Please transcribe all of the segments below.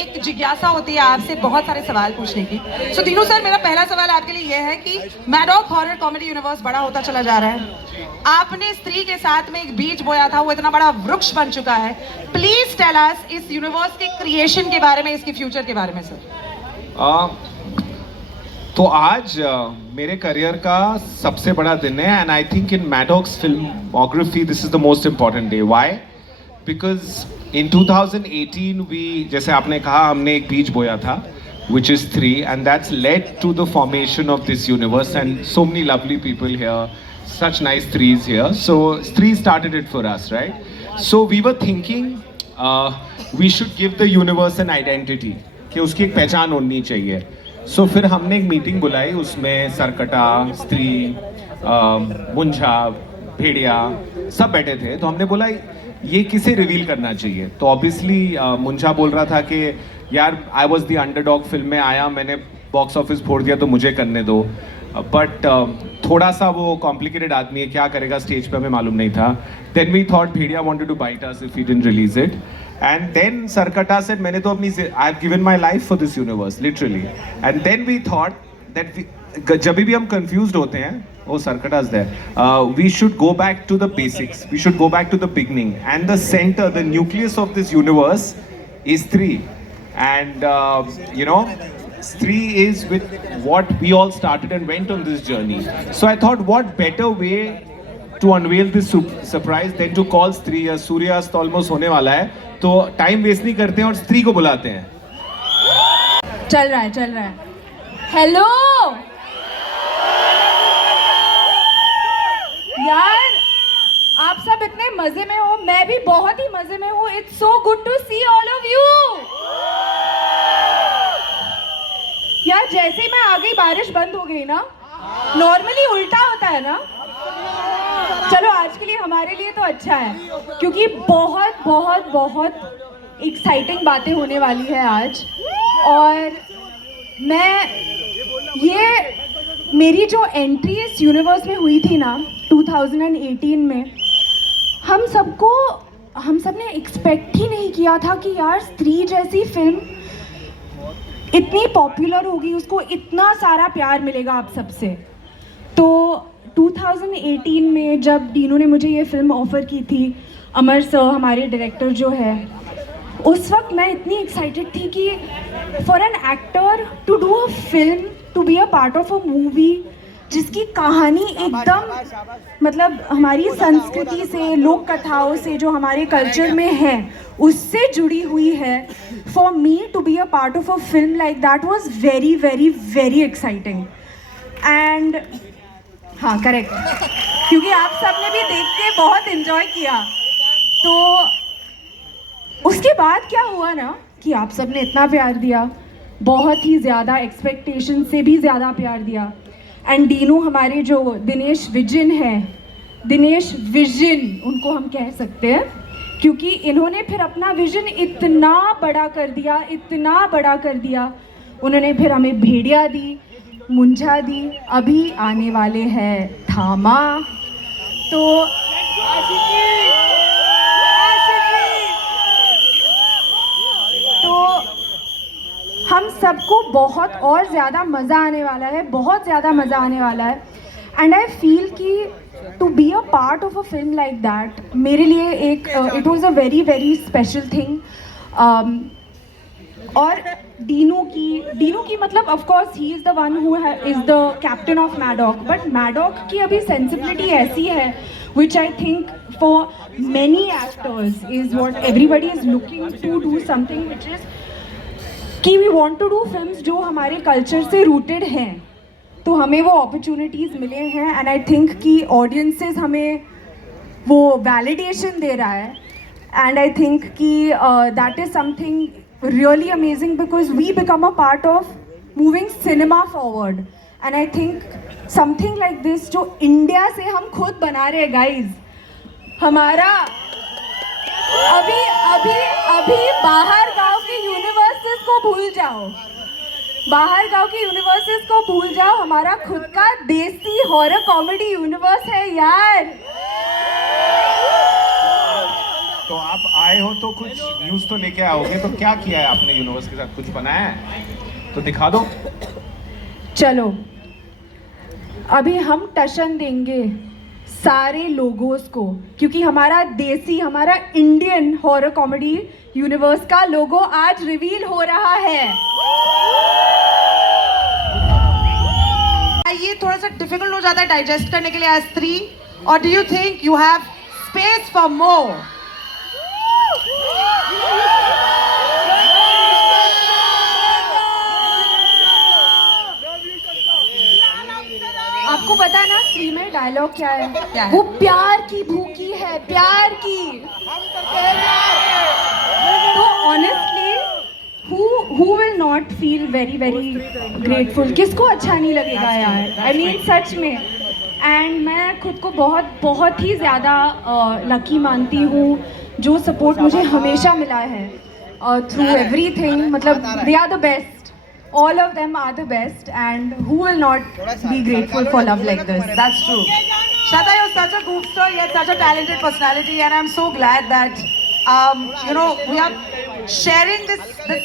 एक जिज्ञासा होती है आपसे बहुत सारे सवाल पूछने की। सो दीनू सर, मेरा पहला सवाल आपके लिए यह है कि मैडॉक हॉरर कॉमेडी यूनिवर्स बड़ा होता चला जा रहा है। आपने स्त्री के साथ में एक बीज बोया था, वो इतना बड़ा वृक्ष बन चुका है। प्लीज टेल अस इस यूनिवर्स के क्रिएशन के बारे में, इसके फ्यूचर के बारे में सर। तो आज मेरे करियर का सबसे बड़ा दिन है and I think in Maddock filmography this is the most important day. Why? Because in 2018 we, जैसे आपने कहा, हमने एक बीज बोया था which is 3 and that's led to the formation of this universe and so many lovely people here, such nice trees here. So 3 started it for us, right? So we were thinking we should give the universe an identity, कि उसकी एक पहचान होनी चाहिए। So फिर हमने एक meeting बुलाई, उसमें सरकटा, स्त्री, मुंझा, भेड़िया सब बैठे थे। तो हमने बोला ये किसे रिवील करना चाहिए। तो ऑब्वियसली मुंझा बोल रहा था कि यार I was the underdog, film में आया, मैंने बॉक्स ऑफिस फोड़ दिया तो मुझे करने दो। बट थोड़ा सा वो कॉम्प्लिकेटेड आदमी है, क्या करेगा स्टेज पे हमें मालूम नहीं था। Then we thought Bhediya wanted to bite us if he didn't release it and then Sarkata said मैंने तो अपनी, I have given my life for this universe literally. And then we thought that जब भी हम कंफ्यूज्ड होते हैं, oh sarkata's there, we should go back to the basics, we should go back to the beginning, and the center, the nucleus of this universe is 3 and you know, 3 is with what we all started and went on this journey. So I thought what better way to unveil this surprise than to call Stree. सूर्यास्त almost होने वाला है, तो time waste नहीं करते हैं और स्त्री को बुलाते हैं। चल रहा है। हेलो यार, आप सब इतने मजे में हो, मैं भी बहुत ही मजे में हूँ। It's so good to see all of you. यार जैसे ही मैं आ गई बारिश बंद हो गई ना। नॉर्मली उल्टा होता है ना। चलो आज के लिए, हमारे लिए तो अच्छा है, क्योंकि बहुत बहुत बहुत एक्साइटिंग बातें होने वाली है आज। और मेरी जो एंट्री इस यूनिवर्स में हुई थी ना 2018 में, हम सबने एक्सपेक्ट ही नहीं किया था कि यार स्त्री जैसी फिल्म इतनी पॉपुलर होगी, उसको इतना सारा प्यार मिलेगा आप सबसे। तो 2018 में जब डीनू ने मुझे ये फिल्म ऑफ़र की थी, अमर सर हमारे डायरेक्टर जो है, उस वक्त मैं इतनी एक्साइटेड थी कि for an actor to do a film, to be a part of a movie जिसकी कहानी एकदम मतलब हमारी संस्कृति से, लोक कथाओं से, जो हमारे कल्चर में है उससे जुड़ी हुई है। For me to be a part of a film like that was very very very exciting. And हाँ करेक्ट, क्योंकि आप सबने भी देख के बहुत इन्जॉय किया। तो उसके बाद क्या हुआ ना कि आप सबने इतना प्यार दिया, बहुत ही ज़्यादा, एक्सपेक्टेशन से भी ज़्यादा प्यार दिया। एंड डीनू हमारे जो दिनेश विजन है, दिनेश विजन उनको हम कह सकते हैं, क्योंकि इन्होंने फिर अपना विजन इतना बड़ा कर दिया, इतना बड़ा कर दिया। उन्होंने फिर हमें भेड़िया दी, मुंझा दी, अभी आने वाले हैं थामा। तो हम सबको बहुत और ज़्यादा मज़ा आने वाला है, बहुत ज़्यादा मज़ा आने वाला है। एंड आई फील कि to be a part of a film like that मेरे लिए एक it was a very very special thing. और डीनू की मतलब of course he is the one who is the captain of Maddock, but Maddock की अभी sensibility ऐसी है which I think for many actors is what everybody is looking to do something which is कि we want to do films जो हमारे culture से rooted हैं। तो हमें वो अपॉर्चुनिटीज़ मिले हैं एंड आई थिंक कि ऑडियंसेस हमें वो वैलिडेशन दे रहा है। एंड आई थिंक कि that is something really amazing because we become a part of moving cinema forward. And I think something like this जो इंडिया से हम खुद बना रहे हैं गाइज, हमारा अभी अभी अभी बाहर गांव के यूनिवर्सिटीज को भूल जाओ, बाहर गांव की यूनिवर्सिटीज को भूल जाओ, हमारा खुद का देसी हॉरर कॉमेडी यूनिवर्स है यार। तो आप आए हो तो कुछ न्यूज़ तो लेके आओगे, तो क्या किया है आपने यूनिवर्स के साथ, कुछ बनाया है तो दिखा दो। चलो अभी हम टशन देंगे सारे लोगोस को, क्योंकि हमारा देसी, हमारा इंडियन हॉरर कॉमेडी यूनिवर्स का लोगो आज रिवील हो रहा है। ये थोड़ा सा डिफिकल्ट हो जाता है डाइजेस्ट करने के लिए आज 3, और do you think you have space for more? आपको पता है ना स्त्री में डायलॉग क्या है? क्या है? वो प्यार की भूखी है, प्यार की। तो honestly who will not feel very grateful? किसको अच्छा नहीं लगेगा यार? I mean सच में। एंड मैं खुद को बहुत ही ज़्यादा लकी मानती हूँ, जो सपोर्ट मुझे हमेशा मिला है थ्रू एवरीथिंग। मतलब they are the best, all of them are the best, and who will not be grateful for love like this? That's true. Shraddha, you're such a goofster, yet such a talented personality, and I'm so glad that we are sharing the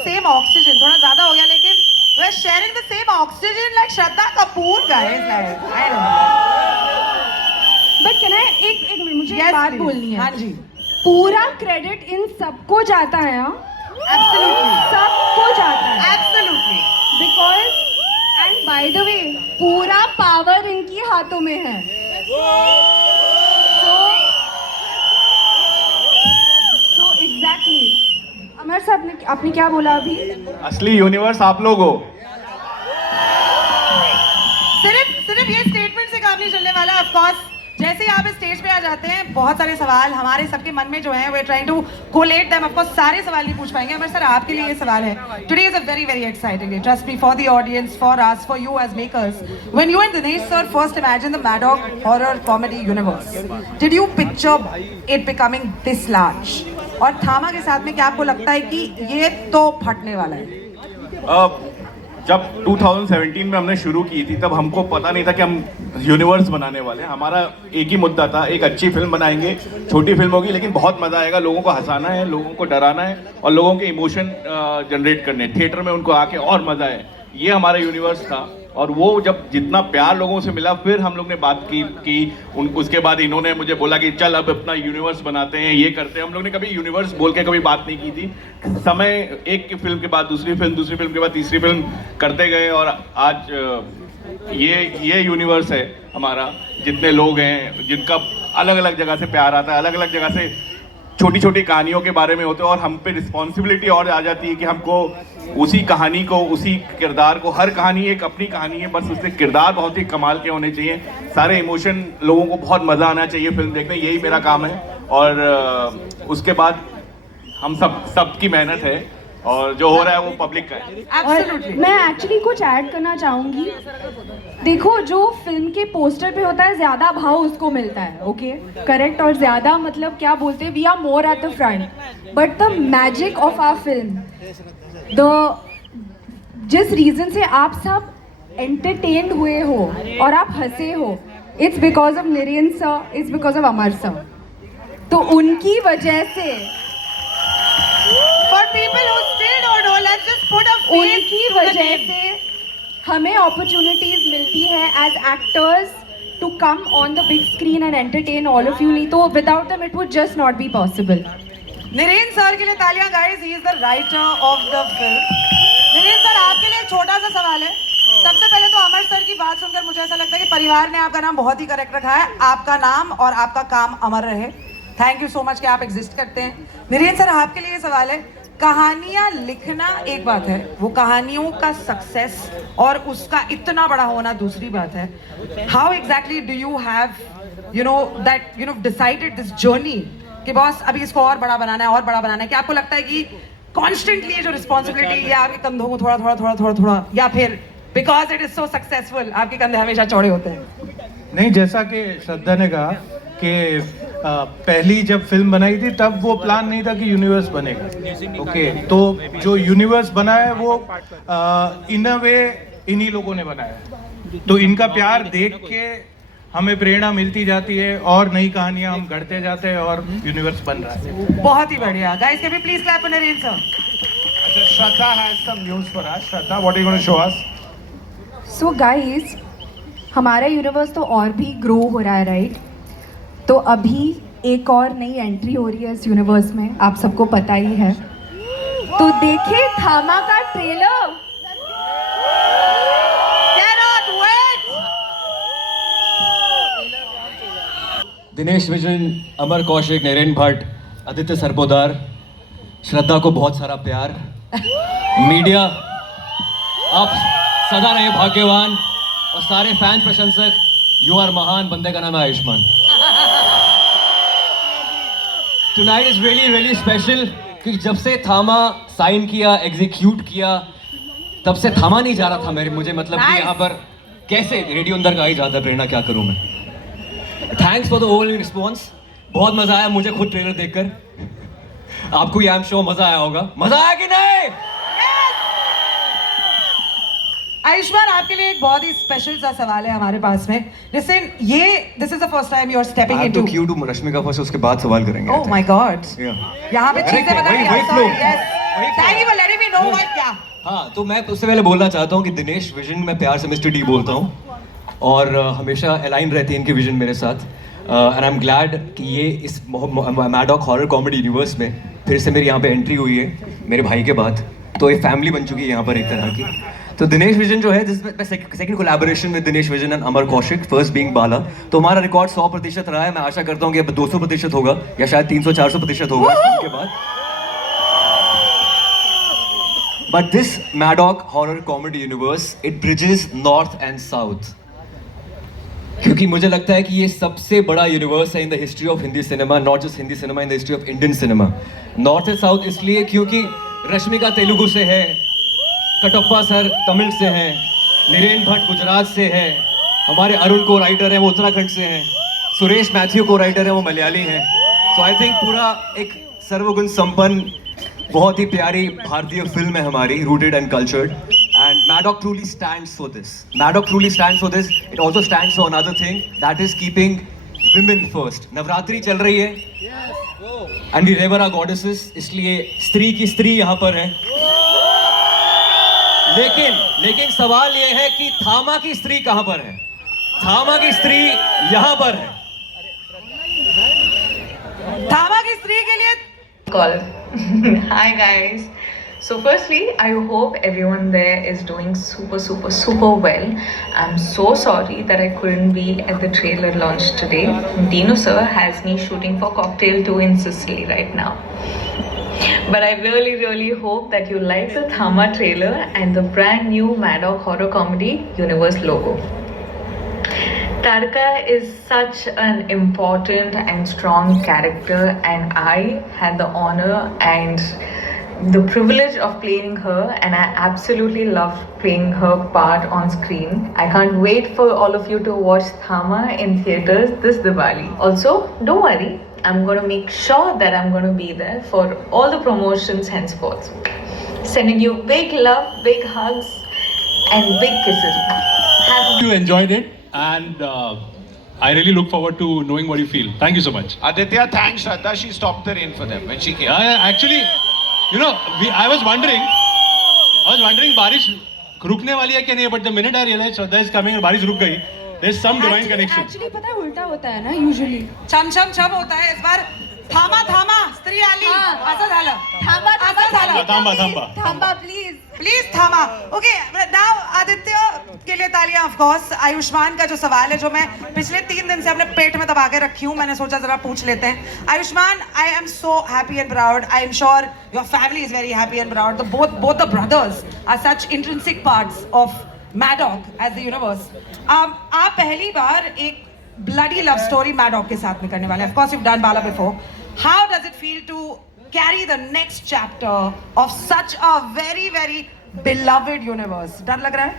same oxygen. थोड़ा ज़्यादा हो गया, लेकिन we are sharing the same oxygen like Shraddha Kapoor, guys. Like, I don't know. But can I एक minute, मुझे एक Yes, बात please. बोलनी है। हाँ जी। पूरा क्रेडिट इन सबको जाता है, हाँ? Absolutely. सबको जाता है। Absolutely. Because and by the way, पूरा पावर इनकी हाथों में है। So exactly. अमर साहब ने आपने क्या बोला अभी? असली यूनिवर्स आप लोग हो। सिर्फ ये स्टेटमेंट से काम नहीं चलने वाला। ऑफ कोर्स जैसे ही आप इस स्टेज पे आ जाते हैं, बहुत सारे सवाल हमारे सबके मन में जो हैं, we are trying to collate them. Of course सारे सवाल नहीं पूछ पाएंगे, मगर सर आपके लिए ये सवाल है। Today is a very exciting day, trust me, for the audience, for us, for you as makers. When you and Dinesh sir first imagine the Maddock horror comedy universe, did you picture it becoming this large? और थामा के साथ में क्या आपको लगता है कि ये तो फटने वाला है? जब 2017 में हमने शुरू की थी, तब हमको पता नहीं था कि हम यूनिवर्स बनाने वाले हैं। हमारा एक ही मुद्दा था, एक अच्छी फिल्म बनाएंगे, छोटी फिल्म होगी लेकिन बहुत मज़ा आएगा, लोगों को हंसाना है, लोगों को डराना है और लोगों के इमोशन जनरेट करने, थिएटर में उनको आके और मज़ा आए। ये हमारा यूनिवर्स था। और वो जब जितना प्यार लोगों से मिला, फिर हम लोग ने बात की उसके बाद इन्होंने मुझे बोला कि चल अब अपना यूनिवर्स बनाते हैं, ये करते हैं। हम लोग ने कभी यूनिवर्स बोल के कभी बात नहीं की थी। समय एक की फिल्म के बाद दूसरी फिल्म के बाद तीसरी फिल्म करते गए, और आज ये यूनिवर्स है हमारा। जितने लोग हैं, जिनका अलग अलग जगह से प्यार आता है, अलग अलग जगह से छोटी छोटी कहानियों के बारे में होते हैं, और हम पे रिस्पॉन्सिबिलिटी और आ जाती है कि हमको उसी कहानी को, उसी किरदार को, हर कहानी एक अपनी कहानी है, बस उसके किरदार बहुत ही कमाल के होने चाहिए, सारे इमोशन, लोगों को बहुत मज़ा आना चाहिए फिल्म देखने, यही मेरा काम है। और उसके बाद हम सबकी मेहनत है, और जो हो रहा है वो पब्लिक का है। Absolutely. मैं एक्चुअली कुछ ऐड करना चाहूँगी। देखो, जो फिल्म के पोस्टर पे होता है, ज़्यादा भाव उसको मिलता है, ओके करेक्ट। और ज़्यादा मतलब क्या बोलते हैं, we are more at the front, but the magic of our film, जिस रीज़न से आप सब एंटरटेन्ड हुए हो और आप हंसे हो, it's because of Niren sir, it's because of Amar sir. तो उनकी वजह से, For people who still don't know, let's just put a face उनकी to the वजह name. से हमें अपॉर्चुनिटीज मिलती है as actors to come on the big screen and entertain all of you. नहीं तो without them it would just not be possible. Naren sir के लिए तालियां guys, he is the writer of the film. Naren sir, आपके लिए एक छोटा सा सवाल है। सबसे पहले तो अमर सर की बात सुनकर मुझे ऐसा लगता है कि परिवार ने आपका नाम बहुत ही करेक्ट रखा है। आपका नाम और आपका काम अमर रहे। थैंक यू सो मच कि आप एग्जिस्ट करते हैं। नरेन सर, आपके लिए सवाल है, कहानियां लिखना एक बात है, वो कहानियों का सक्सेस और उसका इतना बड़ा होना दूसरी बात है। How exactly do you have decided this journey कि बॉस अभी इसको और बड़ा बनाना है, और बड़ा बनाना है? क्या आपको लगता है कि कॉन्स्टेंटली ये जो रिस्पॉन्सिबिलिटी ये आपके कंधों को थोड़ा, या फिर because it is so successful आपके कंधे हमेशा चौड़े होते हैं? नहीं, जैसा कि श्रद्धा ने कहा कि पहली जब फिल्म बनाई थी तब वो प्लान नहीं था कि यूनिवर्स बनेगा, ओके। तो जो यूनिवर्स बना है वो इन अ वे इन्हीं लोगों ने बनाया। तो इनका प्यार देख के हमें प्रेरणा मिलती जाती है और नई कहानियां हम गढ़ते जाते हैं और यूनिवर्स बन रहा है। बहुत ही बढ़िया guys, can we please clap for Naren sir. अच्छा, Shraddha has some news for us. Shraddha, what are you going to show us? So guys, हमारा यूनिवर्स तो और भी ग्रो हो रहा है, राइट? तो अभी एक और नई एंट्री हो रही है इस यूनिवर्स में, आप सबको पता ही है। तो देखिए थामा का trailer. Cannot wait! Dinesh Vijan, Amar Kaushik, Naren Bhatt, Aditya Sarpotdar, Shraddha को बहुत सारा प्यार। मीडिया, आप सदा रहे भाग्यवान और सारे फैन प्रशंसक, यू आर महान। बंदे का नाम है Ayushman. Tonight is really really special क्योंकि जब से थामा साइन किया, एग्जीक्यूट किया, तब से थामा नहीं जा रहा था मुझे मतलब कि यहाँ पर कैसे रेडियो अंदर का ही जाता है, प्रेरणा क्या करूँ मैं। Thanks for the overall response, बहुत मजा आया मुझे खुद ट्रेलर देखकर। आपको ये आई एम श्योर मजा आया होगा। मजा आया कि नहीं? आयुष्मान, आपके लिए एक बहुत ही स्पेशल सा सवाल है हमारे पास में। लिसन, ये this is the first time you are stepping तो into. Cue to Rashmika first, उसके बाद सवाल करेंगे। ओह माय गॉड, यहाँ पे चीजें बताइए। वही flow। Thank you for letting me know what क्या। हाँ, तो मैं उससे पहले बोलना चाहता हूँ कि दिनेश विजन, मैं प्यार से मिस्टर डी बोलता हूँ और हमेशा अलाइन रहती है इनकी विजन मेरे साथ। एंड आई एम ग्लैड कि ये इस मैडॉक हॉरर कॉमेडी यूनिवर्स में फिर से मेरी यहाँ पे एंट्री हुई है मेरे भाई के बाद। तो एक फैमिली बन चुकी है यहाँ पर एक तरह की। तो दिनेश विजन जो है, this second collaboration with Dinesh Vijan and Amar Kaushik, first being Bala. तो हमारा रिकॉर्ड 100% रहा है। मैं आशा करता हूँ कि अब 200% होगा या शायद 300-400% होगा इस फिल्म के बाद। But this Maddock horror comedy universe, it bridges north and south, क्योंकि मुझे लगता है कि ये सबसे बड़ा यूनिवर्स है in the history of Hindi cinema, not just Hindi cinema, in the history of Indian cinema. North and south इसलिए क्योंकि रश्मिका तेलुगु से है, कटप्पा सर तमिल से हैं, नरेन भट्ट गुजरात से है, हमारे अरुण को राइटर हैं वो उत्तराखंड से हैं, सुरेश मैथ्यू को राइटर हैं वो मलयाली हैं। सो आई थिंक पूरा एक सर्वगुण संपन्न बहुत ही प्यारी भारतीय फिल्म है हमारी, rooted and cultured. And Maddock truly stands for this. Maddock truly stands for this. It also stands for another thing, that is keeping women first. Navratri चल रही है and we revere our goddesses, इसलिए स्त्री की स्त्री यहाँ पर है। लेकिन सवाल ये है कि थामा की स्त्री कहाँ पर है? थामा की स्त्री यहाँ पर है। थामा की स्त्री के लिए Call. Hi guys. So firstly, I hope everyone there is doing super well. I'm so sorry that I couldn't be at the trailer launch today. Dino sir has me shooting for Cocktail 2 in Sicily right now. But I really hope that you like the Thama trailer and the brand new Maddock horror comedy universe logo. Tarka is such an important and strong character, and I had the honor and the privilege of playing her, and I absolutely love playing her part on screen. I can't wait for all of you to watch Thama in theaters this Diwali. Also, don't worry, I'm going to make sure that I'm going to be there for all the promotions henceforth. Sending you big love, big hugs, and big kisses. You enjoyed it, and I really look forward to knowing what you feel. Thank you so much. Aditya, thanks Shraddha. She stopped the rain for them when she came. Yeah, actually, you know, I was wondering बारिश रुकने वाली है कि नहीं, but the minute I realized Shraddha is coming और बारिश रुक गई, there's some divine connection. Actually पता है उल्टा होता है ना यूजुअली। छम छम छम होता है। इस बार थामा थामा स्त्री आली असं झालं। थांबा असं झालं। थांबा प्लीज थामा। ओके, नाउ आदित्य के लिए तालियां ऑफ कोर्स। आयुष्मान का जो सवाल है, जो मैं पिछले 3 दिन से अपने पेट में दबा के रखी हूँ, मैंने सोचा जरा पूछ लेते हैं। Ayushmann, I am so happy and proud, I am sure your family is very happy and proud. Both the brothers are such intrinsic parts of Maddock as the universe. आप पहली बार एक ब्लडी लव स्टोरी मैडॉक के साथ में करने वाले हैं। Of course you done Bala before. How does it feel to carry the next chapter of such a very beloved universe? डर लग रहा है?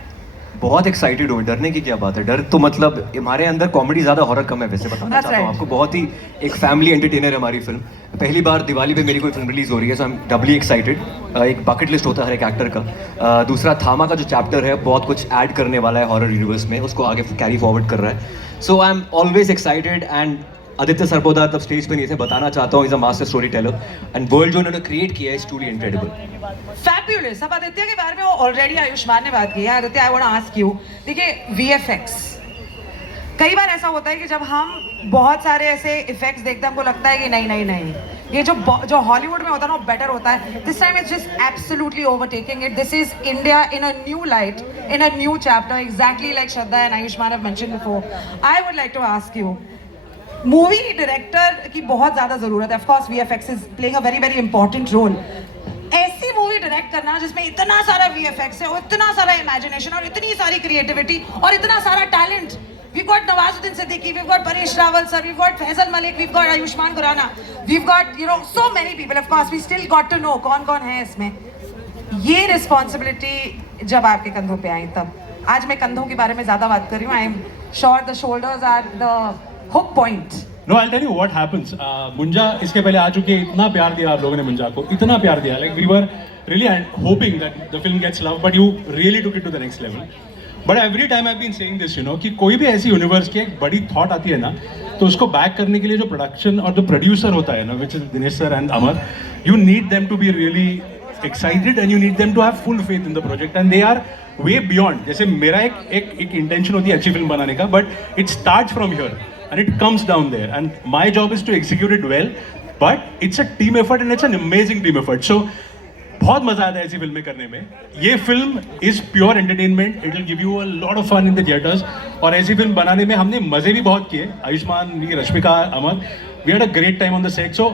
बहुत एक्साइटेड हूँ। डरने की क्या बात है, डर तो मतलब हमारे अंदर कॉमेडी ज़्यादा, हॉरर कम है वैसे, बताना That's चाहता हूँ right. आपको। बहुत ही एक फैमिली एंटरटेनर है हमारी फिल्म। पहली बार दिवाली पे मेरी कोई फिल्म रिलीज हो रही है, so I M Dabali excited. एक बकेट लिस्ट होता है हर एक एक्टर का। दूसरा थामा का जो चैप्टर है बहुत कुछ ऐड करने वाला है हॉरर यूनिवर्स में, उसको आगे कैरी फॉरवर्ड कर रहा है। So I am always excited. And Aditya Sarpotdar तब स्टेज पे नहीं थे, बताना चाहता हूँ is a master story teller and world जो उन्होंने क्रिएट किया है इज ट्रूली इनक्रेडिबल। फैब्युलस। अब आदित्य के बारे में ऑलरेडी आयुष्मान ने बात की है। Aditya, I want to ask you, देखिए VFX, कई बार ऐसा होता है कि जब हम बहुत सारे ऐसे इफेक्ट्स देखते हैं हमको लगता है कि नहीं नहीं नहीं, ये जो हॉलीवुड में होता है ना वो बेटर होता है। This time it's just absolutely overtaking it. This is India in a new light, in a new chapter, exactly like Shraddha and Ayushmann have mentioned before. I would like to ask you, movie director की बहुत ज़्यादा ज़रूरत है। Of course VFX is playing a very very important role. ऐसी movie direct करना जिसमें इतना सारा VFX है और इतना सारा इमेजिनेशन और इतनी सारी क्रिएटिविटी और इतना सारा talent. We've got Nawazuddin Siddiqui, we've got Paresh Rawal sir, we've got Faisal Malik, we've got Ayushmann Khurrana, we've got, you know, so many people. Of course, we still got to know कौन-कौन है इसमें। ये responsibility जब आपके कंधों पे आई तब, आज मैं कंधों के बारे में ज़्यादा बात कर रही हूँ। I am sure the shoulders are the hook point. No, I'll tell you what happens. Munjya इसके पहले आ चुकी है, इतना प्यार दिया आप लोगों ने मुंजा को, इतना प्यार दिया. Like we were really hoping that the film gets love, but you really took it to the next level. But every time I've been saying this, you know, कि कोई भी ऐसी यूनिवर्स की एक बड़ी थॉट आती है ना, तो उसको बैक करने के लिए जो प्रोडक्शन और जो प्रोड्यूसर होता है ना, which is Dinesh sir and Amar, you need them to be really excited and you need them to have full faith in the project and they are way beyond. जैसे मेरा एक इंटेंशन होती है अच्छी फिल्म बनाने का, but it start from here and it comes down there and my job is to execute it well, but it's a team effort and it's an amazing team effort. So बहुत मजा आता है ऐसी फिल्में करने में. ये film is pure entertainment, it will give you a lot of fun in the theatres. और ऐसी फिल्म बनाने में हमने मजे भी बहुत किए. Ayushmann, Rashmika, Amar, we had a great time on the set. So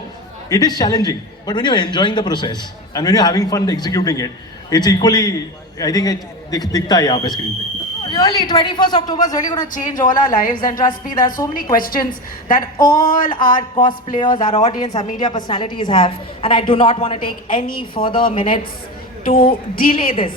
it is challenging, but when you are enjoying the process and when you are having fun executing it, it's equally, I think दिखता है यहाँ पे screen पे. Really, 21st October is really going to change all our lives, and trust me, there are so many questions that all our cosplayers, our audience, our media personalities have, and I do not want to take any further minutes to delay this.